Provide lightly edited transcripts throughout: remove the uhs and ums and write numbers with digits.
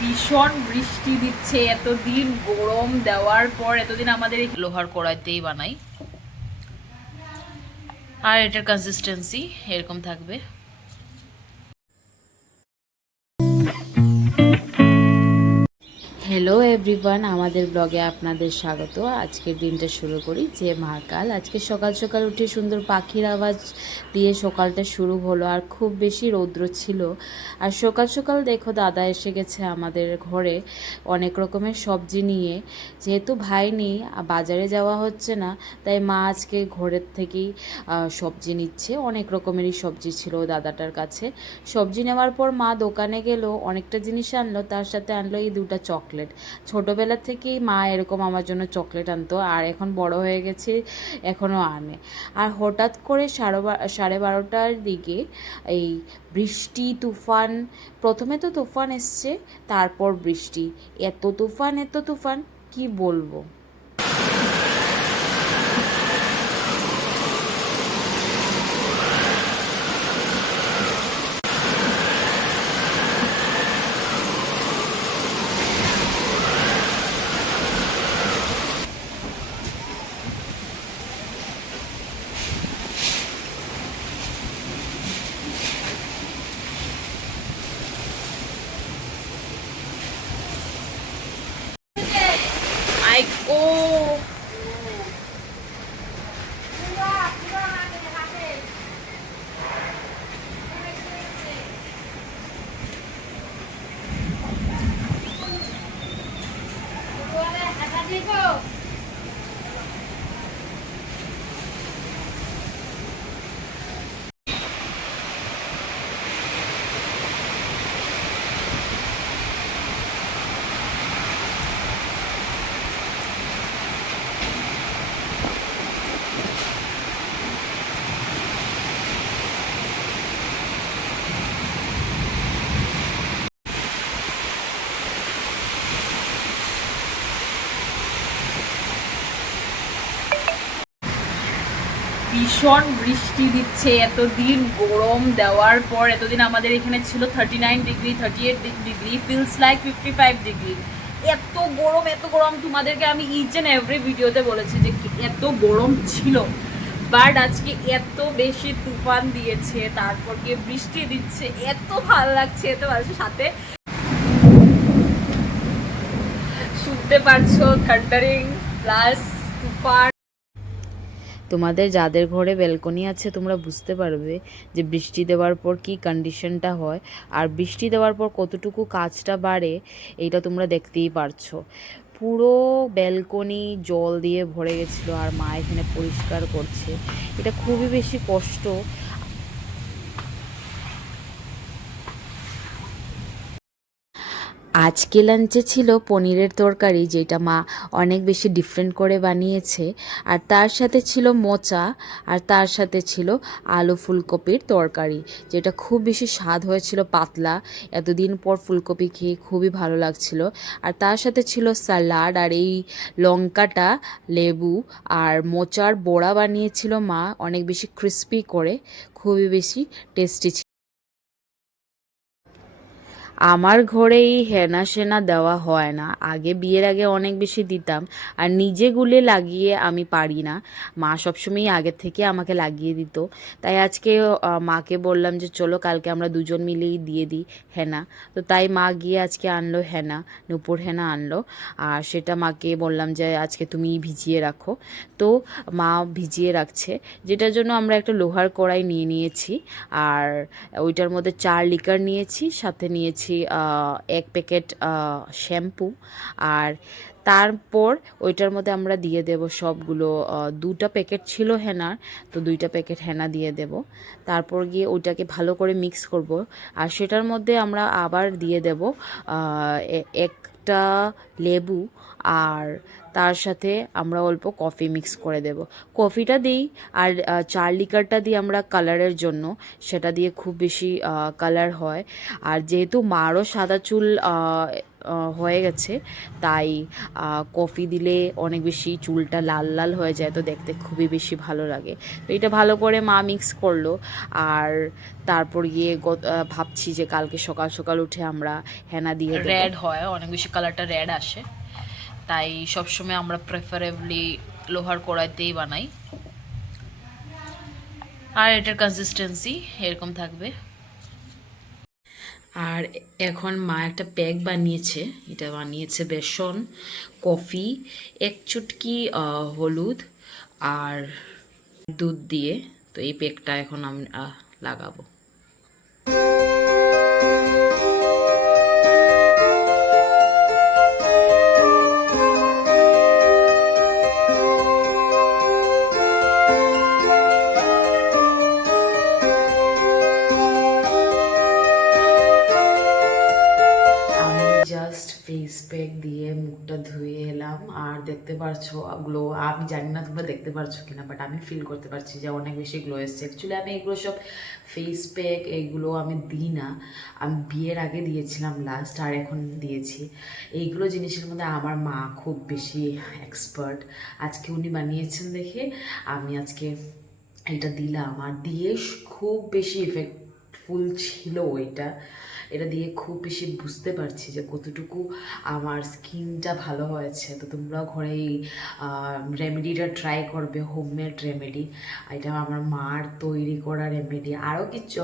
ভীষণ বৃষ্টি দিচ্ছে, এতদিন গরম দেওয়ার পর এতদিন আমাদের এই লোহার কড়াইতেই বানাই, আর এটার কনসিস্টেন্সি এরকম থাকবে। হ্যালো এভরিওয়ান, আমাদের ব্লগে আপনাদের স্বাগত। আজকের দিনটা শুরু করি যে মহাকাল। আজকে সকাল সকাল উঠে সুন্দর পাখির আওয়াজ দিয়ে সকালটা শুরু হলো, আর খুব বেশি রৌদ্র ছিল। আর সকাল সকাল দেখো দাদা এসে গেছে আমাদের ঘরে অনেক রকমের সবজি নিয়ে। যেহেতু ভাই নেই, বাজারে যাওয়া হচ্ছে না, তাই মা আজকে ঘরের থেকেই সবজি নিচ্ছে। অনেক রকমেরই সবজি ছিল দাদাটার কাছে। সবজি নেওয়ার পর মা দোকানে গেল, অনেকটা জিনিস আনলো, তার সাথে আনলো এই দুটো চকলেট। ছোটোবেলা থেকেই মা এরকম আমার জন্য চকলেট আনতো, আর এখন বড় হয়ে গেছে এখনও আনে। আর হঠাৎ করে 12:30টার দিকে এই বৃষ্টি তুফান, প্রথমে তো তুফান এসছে, তারপর বৃষ্টি, এত তুফান এত তুফান কি বলবো। ও ভীষণ বৃষ্টি দিচ্ছে, এতদিন গরম দেওয়ার পর এতদিন আমাদের এখানে ছিল 39 degree, 38 degree, feels like 55 degree. এত গরম এত গরম, তোমাদেরকে আমি ইচ অ্যান্ড এভরি ভিডিওতে বলেছি যে এত গরম ছিল। বাট আজকে এত বেশি তুফান দিয়েছে, তারপর গিয়ে বৃষ্টি দিচ্ছে, এত ভালো লাগছে, এত ভালো লাগছে। সাথে শুনতে পারছো থান্ডারিং প্লাস তুফান। তোমাদের যাদের ঘরে ব্যালকনি আছে তোমরা বুঝতে পারবে যে বৃষ্টি দেওয়ার পর কি কন্ডিশনটা হয়, আর বৃষ্টি দেওয়ার পর কতটুকু কাজটা বাড়ে, এইটা তোমরা দেখতেই পারছো। পুরো ব্যালকনি জল দিয়ে ভরে গেছিলো, আর মা এখানে পরিষ্কার করছে। এটা খুবই বেশি কষ্ট। আজকে লাঞ্চে ছিল পনিরের তরকারি, যেটা মা অনেক বেশি ডিফারেন্ট করে বানিয়েছে। আর তার সাথে ছিল মোচা, আর তার সাথে ছিল আলু ফুলকপির তরকারি, যেটা খুব বেশি স্বাদ হয়েছিল, পাতলা। এতদিন পর ফুলকপি খেয়ে খুবই ভালো লাগছিল। আর তার সাথে ছিল স্যালাড, আর এই লঙ্কাটা, লেবু, আর মোচার বড়া বানিয়েছিল মা অনেক বেশি ক্রিস্পি করে, খুবই বেশি টেস্টি ছিল। আমার ঘরে এই হেনা সেনা দেওয়া হয় না, আগে বিয়ের আগে অনেক বেশি দিতাম, আর নিজে গুলে লাগিয়ে আমি পারি না। মা সবসময়ই আগের থেকে আমাকে লাগিয়ে দিত। তাই আজকে মাকে বললাম যে চলো কালকে আমরা দুজন মিলেই দিয়ে দিই হেনা। তো তাই মা গিয়ে আজকে আনলো হেনা, নূপুর হেনা আনলো। আর সেটা মাকে বললাম যে আজকে তুমি ভিজিয়ে রাখো। তো মা ভিজিয়ে রাখছে, যেটার জন্য আমরা একটা লোহার কড়াই নিয়ে নিয়েছি। আর ওইটার মধ্যে 4 লিটার নিয়েছি, সাথে নিয়েছি 1 প্যাকেট শ্যাম্পু। আর তারপর ওইটার মধ্যে আমরা দিয়ে দেব সবগুলো, 2টা প্যাকেট ছিল হেনার, তো 2টা প্যাকেট হেনা দিয়ে দেব। তারপর গিয়ে ওইটাকে ভালো করে মিক্স করব। আর সেটার মধ্যে আমরা আবার দিয়ে দেব একটা লেবু, আর তার সাথে আমরা অল্প কফি মিক্স করে দেব। কফিটা দিই, আর 4 লিটারটা দিই আমরা কালারের জন্য, সেটা দিয়ে খুব বেশি কালার হয়। আর যেহেতু মারও সাদা চুল হয়ে গেছে, তাই কফি দিলে অনেক বেশি চুলটা লাল লাল হয়ে যায়, তো দেখতে খুবই বেশি ভালো লাগে। তো এটা ভালো করে মা মিক্স করলো। আর তারপর গিয়ে ভাবছি যে কালকে সকাল সকাল উঠে আমরা হেনা দিয়ে দেব। রেড হয়, অনেক বেশি কালারটা রেড আসে, তাই সবসময় আমরা প্রেফারেবলি লোহার কড়াইতেই বানাই। আর এটার কনসিস্টেন্সি এরকম থাকবে। আর এখন মা একটা প্যাক বানিয়েছে, এটা বানিয়েছে বেসন, কফি, এক চুটকি হলুদ আর দুধ দিয়ে। তো এই প্যাকটা এখন আমি লাগাবো। জাস্ট ফেস প্যাক দিয়ে মুখটা ধুয়ে এলাম, আর দেখতে পারছো গ্লো। আমি জানি না তোমরা দেখতে পারছো কিনা, বাট আমি ফিল করতে পারছি যে অনেক বেশি গ্লো এসছে। অ্যাকচুয়ালি আমি এগুলো সব ফেস প্যাক এইগুলো আমি দিই না, আমি বিয়ের আগে দিয়েছিলাম লাস্ট, আর এখন দিয়েছি। এইগুলো জিনিসের মধ্যে আমার মা খুব বেশি এক্সপার্ট। আজকে উনি বানিয়েছেন দেখে আমি আজকে এটা দিলাম, আর দিয়ে খুব বেশি ইফেক্টফুল ছিল এটা। এটা দিয়ে খুব বেশি বুঝতে পারছি যে কতটুকু আমার স্কিনটা ভালো হয়েছে। তো তোমরাও ঘরে এই রেমেডিটা ট্রাই করবে, হোমমেড রেমেডি। এটা আমার মার তৈরি করা রেমেডি, আরও কিছু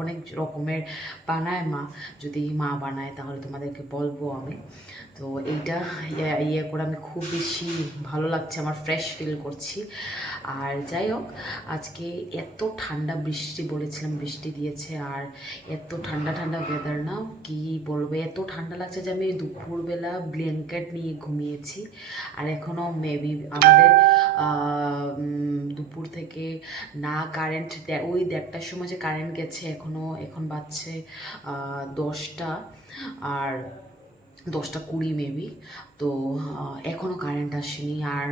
অনেক রকমের বানায় মা। যদি মা বানায় তাহলে তোমাদেরকে বলবো আমি। তো এইটা ইয়ে করে আমি খুব বেশি ভালো লাগছে, আমার ফ্রেশ ফিল করছি। আর যাই হোক, আজকে এত ঠান্ডা, বৃষ্টি বলেছিলাম বৃষ্টি দিয়েছে, আর এত ঠান্ডা ঠান্ডা ওয়েদার না কি বলবো, এত ঠান্ডা লাগছে যে আমি দুপুরবেলা ব্ল্যাঙ্কেট নিয়ে ঘুমিয়েছি। আর এখনও মেবি আমাদের দুপুর থেকে না কারেন্ট, ওই 1:30টার সময় যে কারেন্ট গেছে, এখন বাজছে 10টা, আর 10টা 20 মেবি। তো এখনও কারেন্ট আসেনি, আর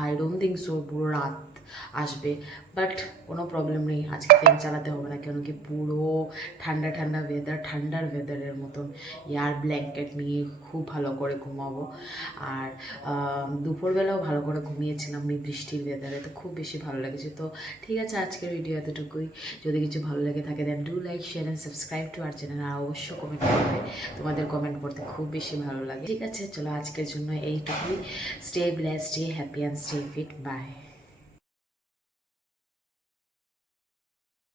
আই ডোন্ট থিঙ্ক সো পুরো রাত আসবে। বাট কোনো প্রবলেম নেই, আজকে ফ্যান চালাতে হবে না, কেন কি পুরো ঠান্ডা ঠান্ডা ওয়েদার, ঠান্ডার ওয়েদারের মতন এয়ার ব্ল্যাঙ্কেট নিয়ে খুব ভালো করে ঘুমাবো। আর দুপুরবেলাও ভালো করে ঘুমিয়েছিলাম এই বৃষ্টির ওয়েদারে, তো খুব বেশি ভালো লেগেছে। তো ঠিক আছে, আজকের ভিডিও এতটুকুই। যদি কিছু ভালো লেগে থাকে then do like, share and subscribe to our channel. আর অবশ্যই কমেন্ট করবে, তোমাদের কমেন্ট পড়তে খুব বেশি ভালো লাগে। ঠিক আছে, চলো আজকের জন্য এইটুকুই। Stay blessed, stay happy and stay fit. By.